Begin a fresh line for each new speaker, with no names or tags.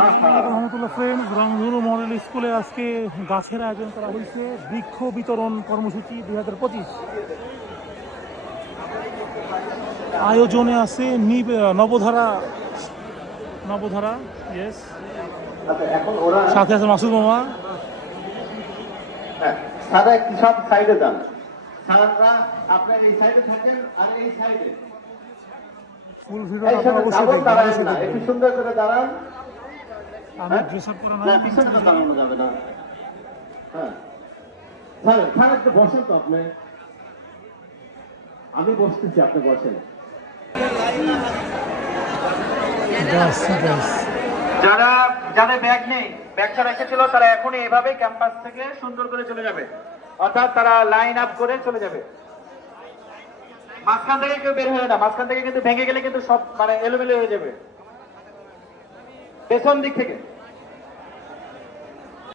রহমতুল্লাহ friends রংধনু model স্কুলে আজকে গাছের আয়োজন করা হয়েছে। বৃক্ষ বিতরণ কর্মসূচি দুই হাজার পঁচিশ। আয়োজনে আছে নবধারা নবধারা ইয়েস সাথে আছে মাসুদ মামা।
হ্যাঁ, সাদা সব সাইডে যান। সাদারা আপনার এই সাইডে থাকেন আর এই সাইডে।
ফুল ভিডিও অবশ্যই দেখবেন।
একটু সুন্দর করে দাঁড়ান।
আমি ড্রেস আপ
না পিছনে তো দাঁড়ানো যাবে না। হ্যাঁ। স্যার স্যার একটু বসেন তো আপনি। আমি বসতেছি আপনি বসেন. যারা যাদের ব্যাগ নেই ব্যাগ ছাড়া এসেছিল তারা এখনই এভাবে ক্যাম্পাস থেকে সুন্দর করে চলে যাবে। অর্থাৎ তারা লাইন আপ করে চলে যাবে। মাঝখান থেকে কেউ বের হয়ে না মাঝখান থেকে কিন্তু ভেঙে গেলে কিন্তু সব মানে এলোমেলো হয়ে যাবে। পেছন দিক থেকে।